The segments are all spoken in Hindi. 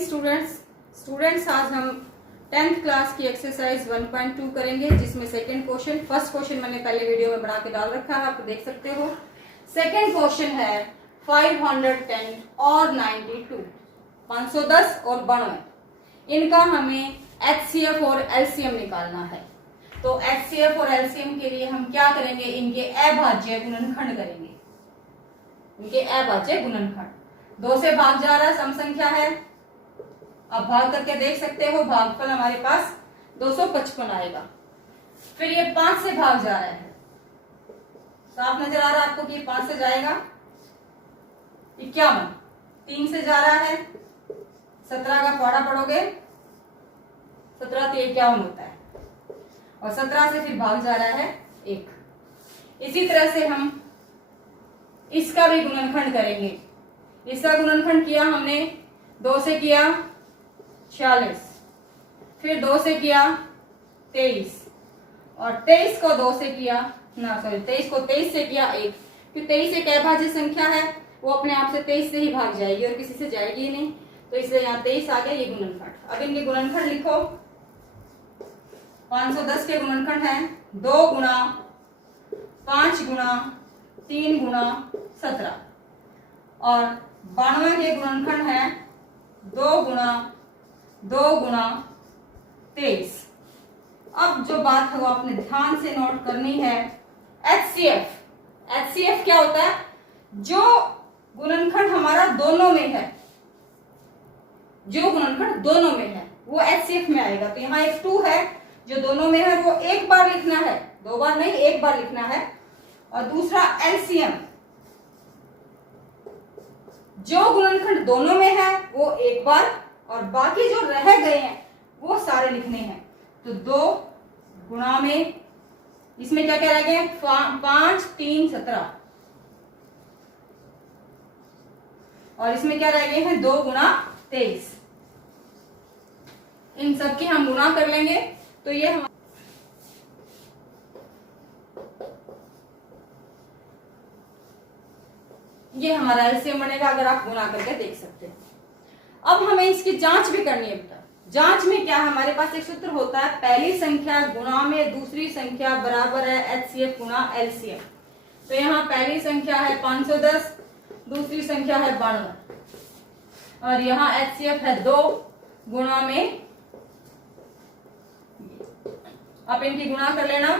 स्टूडेंट्स आज हम 10th क्लास की एक्सरसाइज 1.2 करेंगे, जिसमें सेकंड क्वेश्चन, फर्स्ट क्वेश्चन मैंने पहले वीडियो में बना के डाल रखा है, आप देख सकते हो। सेकंड क्वेश्चन है 510 और 92, 510 और 92, इनका हमें HCF और LCM निकालना है। तो HCF और LCM के लिए हम क्या करेंगे, इनके अभाज्य गुणनखंड करेंगे। इनके अभाज्य गुणनखंड 2 से भाग जा रहा है, सम संख्या है। अब भाग करके देख सकते हो, भागफल हमारे पास 255 आएगा। फिर ये 5 से भाग जा रहा है, साफ नजर आ रहा है आपको कि 5 से जाएगा 51, 3 से जा रहा है 17 का पौड़ा पढ़ोगे 17 तो 51 होता है, और 17 से फिर भाग जा रहा है 1। इसी तरह से हम इसका भी गुणनखंड करेंगे। इसका गुणनखंड किया हमने, 2 से किया 46, फिर 2 से किया 23, और 23 को 2 से किया 23 को 23 से किया 1, क्योंकि 23 एक अभाज्य संख्या है, वो अपने आप से 23 से ही भाग जाएगी और किसी से जाएगी ही नहीं, तो इसलिए यहाँ 23 आ गया ये गुणनखंड। अब इनके गुणनखंड लिखो। 510 के गुणनखंड है 2 गुणा 5 गुणा 3 गुणा 17, और 92 के गुणनखंड है 2 गुणा 23। अब जो बात है वो आपने ध्यान से नोट करनी है। HCF क्या होता है, जो गुणनखंड हमारा दोनों में है, जो गुणनखंड दोनों में है वो HCF में आएगा। तो यहाँ एक 2 है जो दोनों में है, वो एक बार लिखना है, 2 बार नहीं, एक बार लिखना है। और दूसरा LCM, जो गुणनखंड दोनों में है वो एक बार, और बाकी जो रह गए हैं वो सारे लिखने हैं। तो 2 गुणा में, इसमें क्या क्या रह गए, 5 3 17, और इसमें क्या रह गए हैं 2 गुणा 23। इन सब की हम गुणा कर लेंगे तो ये हमारा एलसीएम बनेगा, अगर आप गुणा करके देख सकते हैं। अब हमें इसकी जांच भी करनी है बेटा। जांच में क्या, हमारे पास एक सूत्र होता है, पहली संख्या गुणा में दूसरी संख्या बराबर है HCF गुणा LCM। तो यहाँ पहली संख्या है 510, दूसरी संख्या है 92, और यहाँ HCF है 2 गुणा में, आप इनकी गुणा कर लेना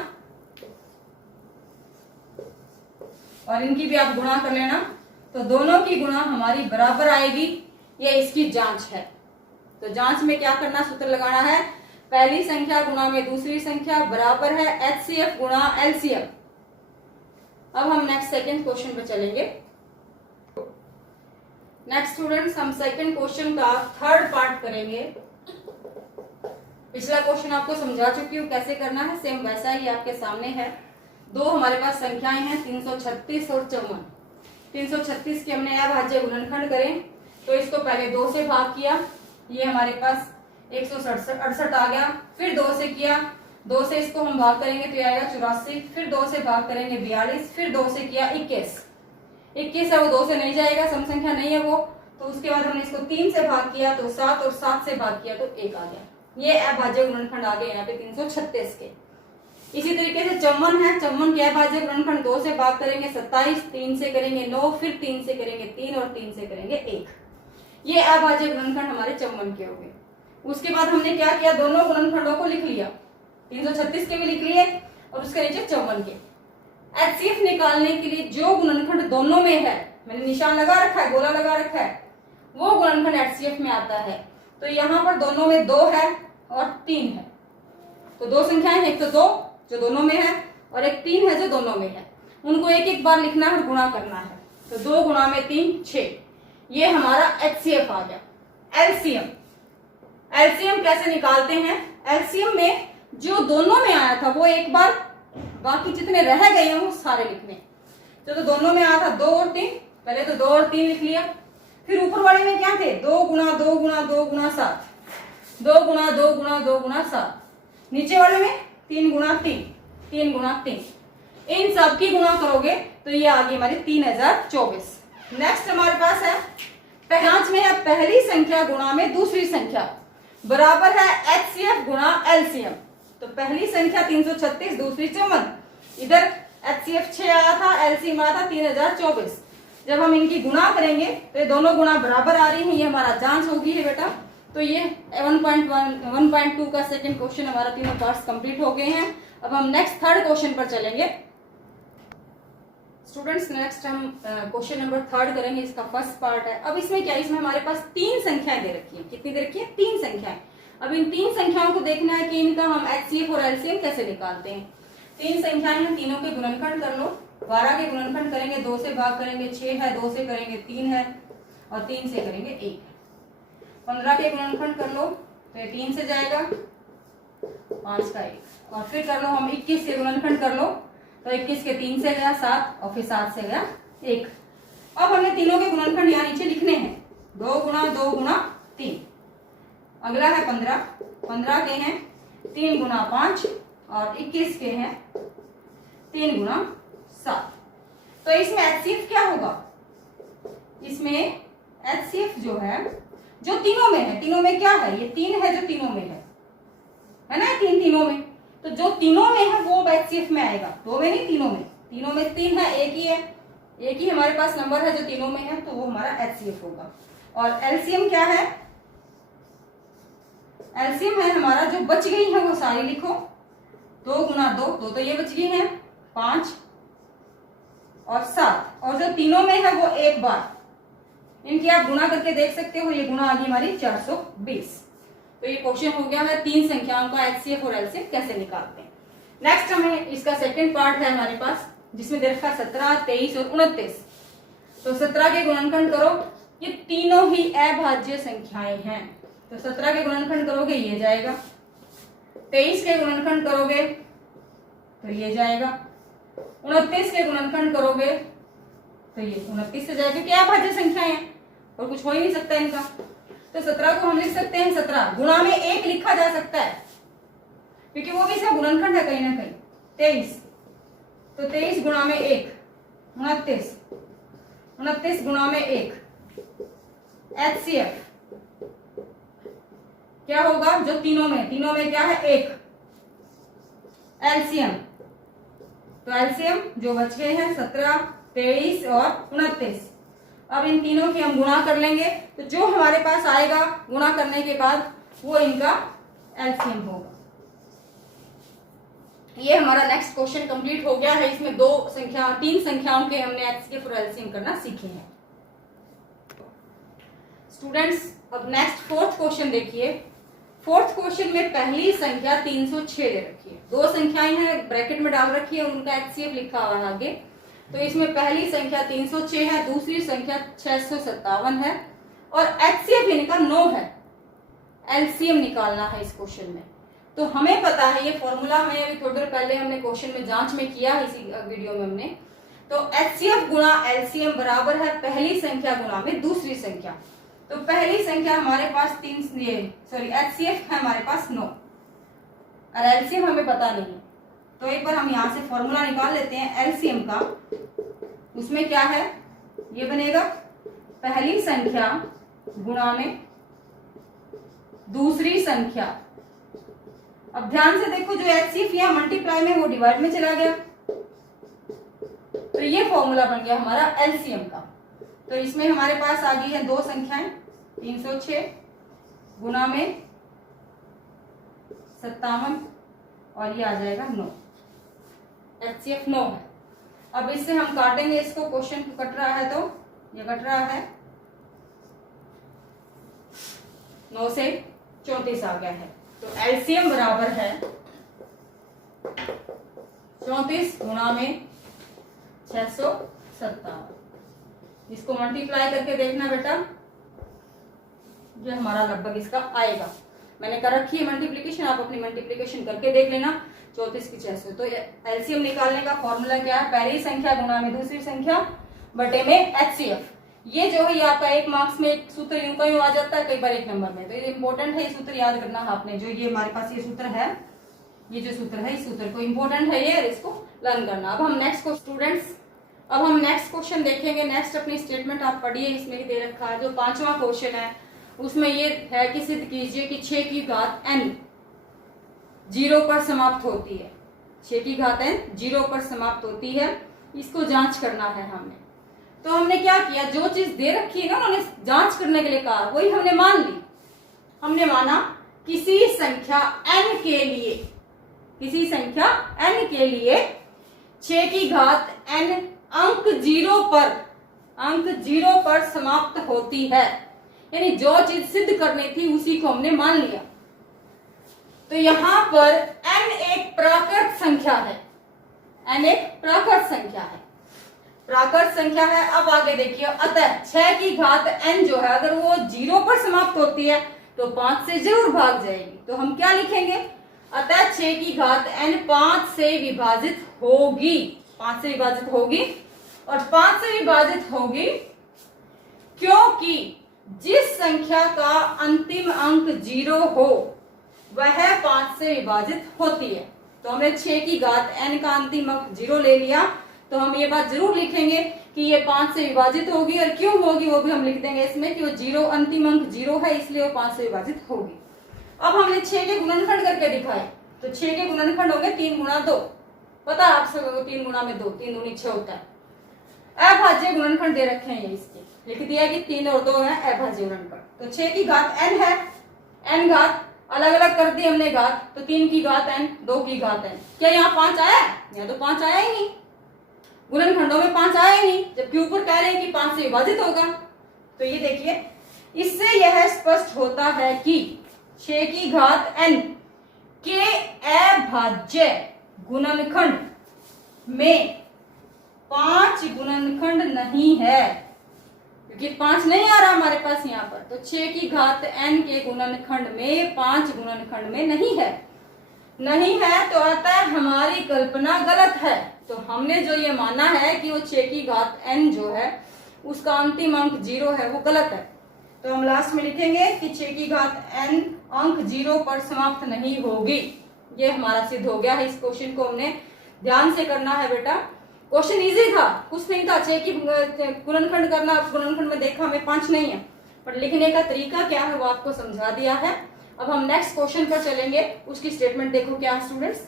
और इनकी भी आप गुणा कर लेना, तो दोनों की गुणा हमारी बराबर आएगी। ये इसकी जांच है। तो जांच में क्या करना, सूत्र लगाना है, पहली संख्या गुणा में दूसरी संख्या बराबर है HCF गुणा LCM। अब हम नेक्स्ट सेकंड क्वेश्चन पे चलेंगे। नेक्स्ट स्टूडेंट्स, हम सेकंड क्वेश्चन का थर्ड पार्ट करेंगे। पिछला क्वेश्चन आपको समझा चुकी हूँ कैसे करना है, सेम वैसा ही आपके सामने है। 2 हमारे पास संख्याएं हैं 336 और 54। 336 के हमने अभाज्य गुणनखंड करें, तो इसको पहले 2 से भाग किया, ये हमारे पास 168 आ गया। फिर 2 से किया, 2 से इसको हम भाग करेंगे तो ये आएगा 84, फिर 2 से भाग करेंगे 42, फिर 2 से किया 21 है, वो 2 से नहीं जाएगा, सम संख्या नहीं है वो। तो उसके बाद हमने इसको 3 से भाग किया तो 7, और 7 से भाग किया तो 1 आ गया। ये अभाज्य गुणनखंड आ गए यहाँ पे 336 के। इसी तरीके से 54 है, 54 के अभाज्य गुणनखंड 2 से भाग करेंगे 27, 3 से करेंगे 9, फिर 3 से करेंगे 3, और 3 से करेंगे 1। ये अभाज्य गुणनखंड हमारे 54 के हो गए। उसके बाद हमने क्या किया, दोनों गुणनखंडों को लिख लिया, 336 के भी लिख लिए और उसके नीचे 54 के। HCF निकालने के लिए जो गुणनखंड दोनों में है, मैंने निशान लगा रखा है, गोला लगा रखा है, वो गुणनखंड HCF में आता है। तो यहाँ पर दोनों में 2 है और 3 है, तो 2 संख्याएं, एक तो 2 जो दोनों में है और एक 3 है जो दोनों में है, उनको एक एक बार लिखना है, गुणा करना है। तो 2 गुणा में 3 6, ये हमारा HCF आ गया। LCM कैसे निकालते हैं, LCM में जो दोनों में आया था वो एक बार, बाकी जितने रह गए हैं वो सारे लिखने। तो दोनों में आया था 2 और 3, पहले तो 2 और 3 लिख लिया। फिर ऊपर वाले में क्या थे, 2 गुणा 2 गुणा 2 गुणा 7, 2 गुणा 2 गुणा 2 गुणा 7। नीचे वाले में 3 गुणा 3, 3 गुणा 3। इन सब की गुणा करोगे तो ये आ गई हमारी 3024। नेक्स्ट हमारे पास है जांच में है पहली संख्या गुणा में दूसरी संख्या बराबर है HCF गुणा LCM। तो पहली संख्या 336, दूसरी 54। इधर HCF 6 आया था, LCM आया था 3024। जब हम इनकी गुणा करेंगे तो ये दोनों गुणा बराबर आ रही हैं, ये हमारा जांच होगी है बेटा। तो ये 1.2 का सेकंड क्वेश्चन हमारा तीनों पार्ट्स कंप्लीट हो गए हैं। अब हम नेक्स्ट थर्ड क्वेश्चन पर चलेंगे। स्टूडेंट्स नेक्स्ट हम क्वेश्चन नंबर थर्ड करेंगे, इसका फर्स्ट पार्ट है। अब इसमें क्या, इसमें हमारे पास 3 संख्याएं दे रखी है। कितनी दे रखी है? 3 संख्याएं। अब इन 3 संख्याओं को देखना है कि इनका हम HCF और LCM कैसे निकालते हैं। 3 संख्याएं हैं, तीनों के गुणनखंड कर लो। 12 के गुणनखंड करेंगे, 2 से भाग करेंगे 6 है, 2 से करेंगे 3 है और 3 से करेंगे 1 है। 15 के गुणनखंड कर लो तो ये 3 से जाएगा, 5 का 1 और फिर कर लो हम 21 के गुणनखंड कर लो तो 21 के 3 से गया 7 और फिर 7 से गया 1। अब हमें तीनों के गुणनखंड यहाँ नीचे लिखने हैं, 2 गुणा 2 गुणा 3। अगला है 15, 15 के हैं 3 गुणा 5 और 21 के हैं 3 गुणा 7। तो इसमें HCF क्या होगा? इसमें HCF जो है, जो तीनों में है, तीनों में क्या है, ये 3 है जो तीनों में है ना, 3 तीनों में। तो जो तीनों में है वो HCF में आएगा, 2 में नहीं, तीनों में। तीनों में 3 है, एक ही है, एक ही हमारे पास नंबर है जो तीनों में है, तो वो हमारा HCF होगा। और LCM क्या है? LCM है हमारा जो बच गई है वो सारी लिखो। 2 गुणा 2, 2 तो ये बच गई है, 5 और 7, और जो तीनों में है वो एक बार। इनकी आप गुणा करके देख सकते हो, ये गुणा आ गई हमारी 420। तो ये क्वेश्चन हो गया है 3 संख्याओं का HCF और LCM कैसे निकालते हैं। नेक्स्ट हमें इसका सेकंड पार्ट है हमारे पास, जिसमें दे रखा है 17, 23 और 29। तो 17 के गुणनखंड करो, ये तीनों ही अभाज्य संख्याएं हैं। तो 17 के गुणनखंड करोगे ये जाएगा, 23 के गुणनखंड करोगे तो ये जाएगा, 29 के गुणनखंड करोगे तो ये 29 से जाएगा, क्या अभाज्य संख्याएं हैं और कुछ हो ही नहीं सकता इनका। तो 17 को हम लिख सकते हैं 17 गुणा में 1 लिखा जा सकता है, क्योंकि वो भी इसका गुणनखंड है कहीं ना कहीं। 23 तो 23 गुणा में 1 29, 29 गुणा में 1। HCF क्या होगा? जो तीनों में क्या है? 1। LCM तो LCM जो बच गए हैं 17, 23 और 29। अब इन तीनों की हम गुणा कर लेंगे, तो जो हमारे पास आएगा गुणा करने के बाद वो इनका LCM होगा। ये हमारा नेक्स्ट क्वेश्चन कंप्लीट हो गया है। इसमें 3 संख्याओं के हमने HCF और LCM करना सीखे हैं। स्टूडेंट्स अब नेक्स्ट फोर्थ क्वेश्चन देखिए। फोर्थ क्वेश्चन में पहली संख्या 306 दे रखी है, 2 संख्याएं हैं ब्रैकेट में डाल रखी है, उनका HCF लिखा हुआ है आगे। तो इसमें पहली संख्या 306 है, दूसरी संख्या 657 है और HCF इनका 9 है। LCM निकालना है इस क्वेश्चन में। तो हमें पता है ये फॉर्मूला, हमें अभी थोड़ी देर पहले हमने क्वेश्चन में जांच में किया है, इसी वीडियो में हमने। तो HCF गुणा LCM बराबर है पहली संख्या गुणा में दूसरी संख्या। तो पहली संख्या हमारे पास HCF है हमारे पास 9 और LCM हमें पता नहीं है। तो एक बार हम यहां से फॉर्मूला निकाल लेते हैं LCM का। उसमें क्या है, ये बनेगा पहली संख्या गुणा में दूसरी संख्या। अब ध्यान से देखो, जो HCF या मल्टीप्लाई में वो डिवाइड में चला गया, तो ये फॉर्मूला बन गया हमारा LCM का। तो इसमें हमारे पास आ गई है 2 संख्याएं, 306 गुणा में 57 और ये आ जाएगा 9। HCF 9 है। अब इससे हम काटेंगे इसको, क्वेश्चन कट रहा है तो ये कट रहा है, 9 से 34 आ गया है। तो LCM बराबर है 34 गुणा में 657। इसको मल्टीप्लाई करके देखना बेटा, ये हमारा लगभग इसका आएगा। मैंने कर रखी है मल्टीप्लिकेशन, आप अपनी मल्टीप्लिकेशन करके देख लेना। 34 की 600। तो LCM निकालने का फॉर्मूला क्या है? पहली संख्या गुणा में दूसरी संख्या बटे में HCF। ये जो है ये आपका 1 मार्क्स में एक सूत्र यूं का यूं आ जाता है, कई बार 1 नंबर में। तो ये इंपॉर्टेंट है, ये सूत्र याद करना आपने। जो ये हमारे पास ये सूत्र है, ये जो सूत्र है, इस सूत्र को इंपॉर्टेंट है ये, इसको लर्न करना। अब हम नेक्स्ट को स्टूडेंट्स अब हम नेक्स्ट क्वेश्चन देखेंगे। नेक्स्ट अपनी स्टेटमेंट आप पढ़िए, इसमें ही दे रखा है। जो 5वां क्वेश्चन है उसमें ये है कि सिद्ध कीजिए कि 6 की घात n 0 पर समाप्त होती है। 6 की घात n 0 पर समाप्त होती है, इसको जांच करना है हमें। तो हमने क्या किया, जो चीज दे रखी है ना, उन्होंने जांच करने के लिए कहा, वही हमने मान ली। हमने माना किसी संख्या n के लिए, किसी संख्या n के लिए 6 की घात n अंक 0 पर समाप्त होती है। यानी जो चीज सिद्ध करनी थी उसी को हमने मान लिया। तो यहां पर n एक प्राकृत संख्या है, n एक प्राकृत संख्या है, प्राकृत संख्या है। अब आगे देखिए, अतः 6 की घात n जो है अगर वो 0 पर समाप्त होती है तो 5 से जरूर भाग जाएगी। तो हम क्या लिखेंगे, अतः 6 की घात n 5 से विभाजित होगी, 5 से विभाजित होगी। और 5 से विभाजित होगी क्योंकि जिस संख्या का अंतिम अंक 0 हो वह 5 से विभाजित होती है। तो हमने 6 की घात n का अंतिम अंक 0 ले लिया, तो हम ये बात जरूर लिखेंगे कि ये 5 से विभाजित होगी। और क्यों होगी वो भी हम लिख देंगे इसमें कि वो 0 अंतिम अंक 0 है, इसलिए वो 5 से विभाजित होगी। अब हमने 6 के गुणनखंड करके दिखाए, तो 6 के गुणनखंड होंगे 3 गुणा 2। पता है आप सबको 3 गुणा में 2, 3 दूनी 6 होता है। अभाज्य गुणनखंड दे रखे हैं, इसके लिख दिया कि 3 और 2 है अभाज्य गुणनखंड। तो 6 की घात n है, n घात अलग अलग कर दी हमने घात, तो 3 की घात n, 2 की घात n। क्या यहाँ 5 आया? यहाँ तो 5 आया ही नहीं, गुणनखंडों में 5 आया ही नहीं, जबकि ऊपर कह रहे हैं कि 5 से विभाजित होगा। तो ये देखिए, इससे यह स्पष्ट होता है कि 6 की घात n के अभाज्य गुणनखंड में 5 गुणनखंड नहीं है, क्योंकि 5 नहीं आ रहा हमारे पास यहाँ पर। तो 6 की घात n के गुणनखंड में 5 गुणनखंड में नहीं है, नहीं है। तो अतः हमारी कल्पना गलत है। तो हमने जो ये माना है कि वो 6 की घात n जो है उसका अंतिम अंक 0 है, वो गलत है। तो हम लास्ट में लिखेंगे कि 6 की घात n अंक 0 पर समाप्त नहीं होगी। ये हमारा सिद्ध हो गया है। इस क्वेश्चन को हमने ध्यान से करना है बेटा। क्वेश्चन इजी था, कुछ नहीं था। 6 की गुणनखंड करना, उस गुणनखंड में देखा हमें 5 नहीं है, पर लिखने का तरीका क्या है वो आपको समझा दिया है। अब हम नेक्स्ट क्वेश्चन पर चलेंगे, उसकी स्टेटमेंट देखो क्या है स्टूडेंट्स।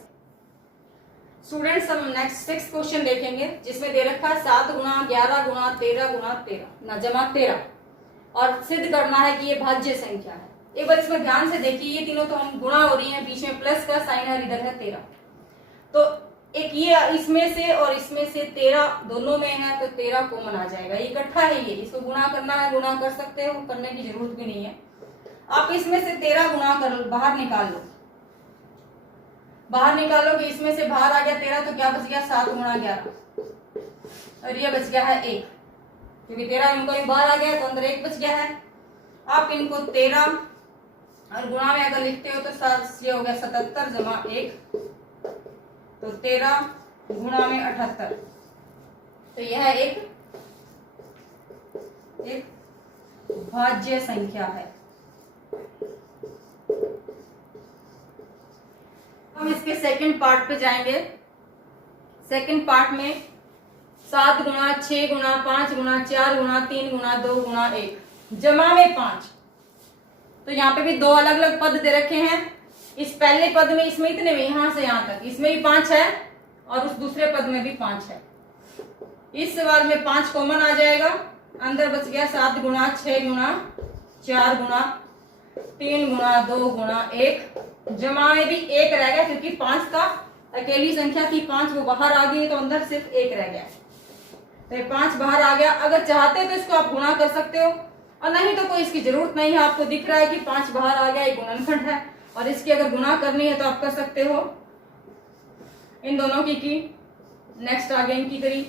हम नेक्स्ट 6 क्वेश्चन देखेंगे, जिसमें दे रखा है 7 गुणा 11 गुणा 13 गुणा 13 ना जमा 13, और सिद्ध करना है कि ये भाज्य संख्या है। एक बार इसमें ध्यान से देखिए, ये तीनों तो हम गुणा हो रही हैं, बीच में प्लस का साइन है, इधर है 13। तो एक ये इसमें से और इसमें से 13 दोनों में है, तो 13 कॉमन आ जाएगा। ये इकट्ठा है, ये इसको गुणा करना है, गुणा कर सकते हो, करने की जरूरत भी नहीं है। आप इसमें से 13 गुणा कर लो, बाहर निकाल लो, बाहर निकालोगे, इसमें से बाहर आ गया 13, तो क्या बच गया 7 गुणा 11, और ये बच गया है 1, क्योंकि 13 इनको बाहर आ गया तो अंदर 1 बच गया है। आप इनको 13 और गुणा में अगर लिखते हो तो ये हो गया 77 जमा 1, तो 13 गुणा में 78। तो यह एक भाज्य संख्या है। हम इसके सेकंड पार्ट पे जाएंगे। सेकंड पार्ट में 7 गुणा 6 गुणा 5 गुणा 4 गुणा 3 गुणा 2 गुणा 1 जमा में 5। तो यहाँ पे भी 2 अलग अलग पद दे रखे हैं। इस पहले पद में, इसमें इतने में, यहां से यहां तक, इसमें भी 5 है और उस दूसरे पद में भी 5 है। इस सवाल में 5 कॉमन आ जाएगा, अंदर बच गया 7 गुणा 6 गुणा 4 गुणा 3 गुणा 2 गुणा 1, जमा में भी 1 रह गया, क्योंकि 5 का अकेली संख्या थी, 5 वो बाहर आ गई, तो अंदर सिर्फ 1 रह गया। तो 5 बाहर आ गया। अगर चाहते तो इसको आप गुणा कर सकते हो, और नहीं तो कोई इसकी जरूरत नहीं है। आपको दिख रहा है कि 5 बाहर आ गया, एक गुणनखंड है, और इसकी अगर गुणा करनी है तो आप कर सकते हो। इन दोनों की नेक्स्ट आगे इनकी करी,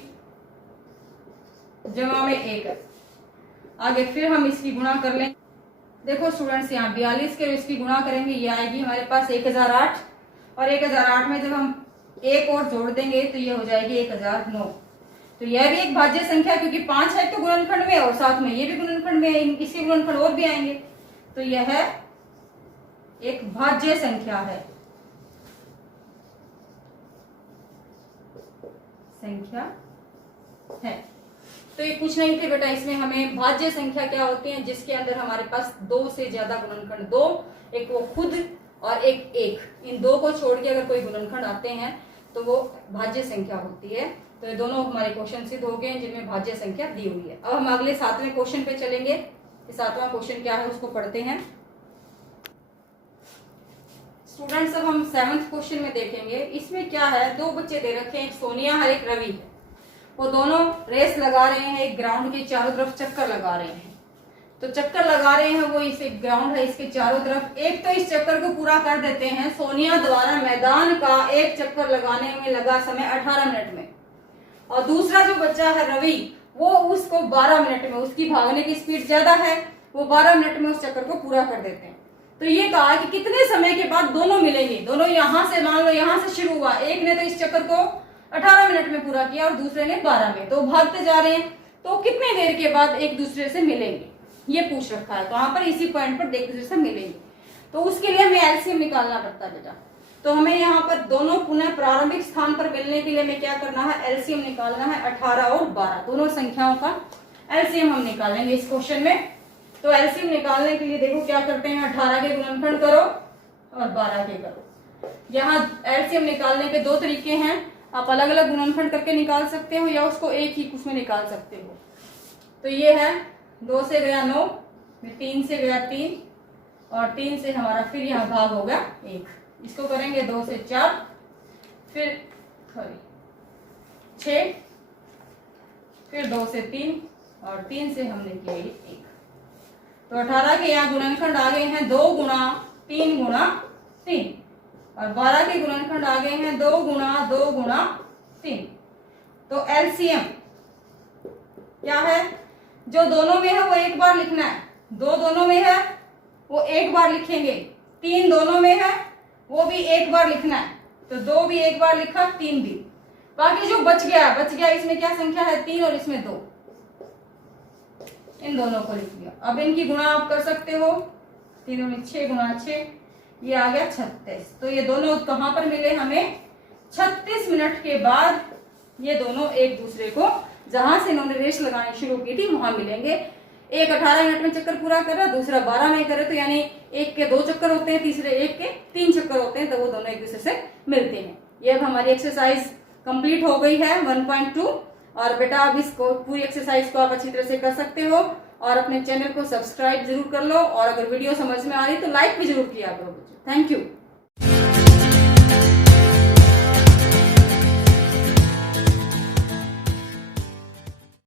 जमा में 1 आगे, फिर हम इसकी गुणा कर लें। देखो स्टूडेंट्स, यहाँ 42 के इसकी गुणा करेंगे, ये आएगी हमारे पास 1008, और 1008 में जब हम 1 और जोड़ देंगे तो ये हो जाएगी 1009। तो यह भी एक भाज्य संख्या, क्योंकि 5 है तो गुणनखंड में, और साथ में ये भी गुणनखंड में है, इसके गुणनखंड और भी आएंगे। तो यह एक भाज्य संख्या है, है। तो ये कुछ नहीं थे बेटा, इसमें हमें भाज्य संख्या क्या होती है जिसके अंदर हमारे पास 2 से ज्यादा गुणनखंड, 2, एक वो खुद और एक, इन 2 को छोड़ के अगर कोई गुणनखंड आते हैं तो वो भाज्य संख्या होती है। तो ये दोनों हमारे क्वेश्चन सिद्ध हो गए हैं जिनमें भाज्य संख्या दी हुई है। अब हम अगले 7वें क्वेश्चन पे चलेंगे। 7वां क्वेश्चन क्या है उसको पढ़ते हैं स्टूडेंट्स। अब हम 7th क्वेश्चन में देखेंगे। इसमें क्या है, 2 बच्चे दे रखे हैं, एक सोनिया और एक रवि है। वो दोनों रेस लगा रहे हैं, एक ग्राउंड के चारों तरफ चक्कर लगा रहे हैं। तो चक्कर लगा रहे हैं वो, इस एक ग्राउंड है इसके चारों तरफ। एक तो इस चक्कर को पूरा कर देते हैं, सोनिया द्वारा मैदान का एक चक्कर लगाने में लगा समय 18 मिनट में, और दूसरा जो बच्चा है रवि, वो उसको 12 मिनट में, उसकी भागने की स्पीड ज्यादा है, वो 12 मिनट में उस चक्कर को पूरा कर देते हैं। तो ये कहा कि कितने समय के बाद दोनों मिलेंगे। दोनों यहां से, मान लो यहां से शुरू हुआ, एक ने तो इस चक्कर को 18 मिनट में पूरा किया और दूसरे ने 12 में, तो भागते जा रहे हैं, तो कितने देर के बाद एक दूसरे से मिलेंगे ये पूछ रखा है। तो वहां पर इसी पॉइंट पर एक दूसरे से मिलेंगे, तो उसके लिए हमें एलसीएम निकालना पड़ता है बेटा। तो हमें यहाँ पर दोनों पुनः प्रारंभिक स्थान पर मिलने के लिए हमें क्या करना है, एलसीएम निकालना है। 18 और 12 दोनों संख्याओं का एलसीएम हम निकालेंगे इस क्वेश्चन में। तो एलसीएम निकालने के लिए देखो क्या करते हैं, 18 के गुणनखंड करो और 12 के करो। यहाँ एलसीएम निकालने के 2 तरीके हैं, आप अलग अलग गुणनखंड करके निकाल सकते हो या उसको एक ही उसमें निकाल सकते हो। तो ये है 2 से गया 9, 3 से गया 3 और 3 से हमारा फिर यहाँ भाग हो गया 1। इसको करेंगे 2 से 4, फिर 6, फिर 2 से 3 और 3 से हमने किया 1। तो 18 के यहाँ गुणनखंड आ गए हैं 2 गुणा 3 गुणा 3 और 12 के गुणनखंड आ गए हैं 2 गुणा 2 गुणा 3। तो एलसीएम क्या है, जो दोनों में है वो एक बार लिखना है, 2 दोनों में है वो एक बार लिखेंगे, 3 दोनों में है वो भी एक बार लिखना है। तो 2 भी एक बार लिखा, 3 भी। बाकी जो बच गया इसमें क्या संख्या है, 3 और इसमें 2, इन दोनों को लिख लिया। अब इनकी गुणा आप कर सकते हो, 3 में 6 गुणा 6, ये आ गया 36। तो ये दोनों कहां पर मिले हमें, 36 मिनट के बाद ये दोनों एक दूसरे को, जहां से इन्होंने रेस लगानी शुरू की थी वहां मिलेंगे। एक 18 मिनट में चक्कर पूरा कर रहा, दूसरा 12 में करे, तो यानी एक के 2 चक्कर होते हैं, तीसरे एक के 3 चक्कर होते हैं, तो वो दोनों एक दूसरे से मिलते हैं। ये अब हमारी एक्सरसाइज कंप्लीट हो गई है 1.2। और बेटा अब इसको पूरी एक्सरसाइज को आप अच्छी तरह से कर सकते हो और अपने चैनल को सब्सक्राइब जरूर कर लो, और अगर वीडियो समझ में आ रही तो लाइक भी जरूर किया करो। Thank you.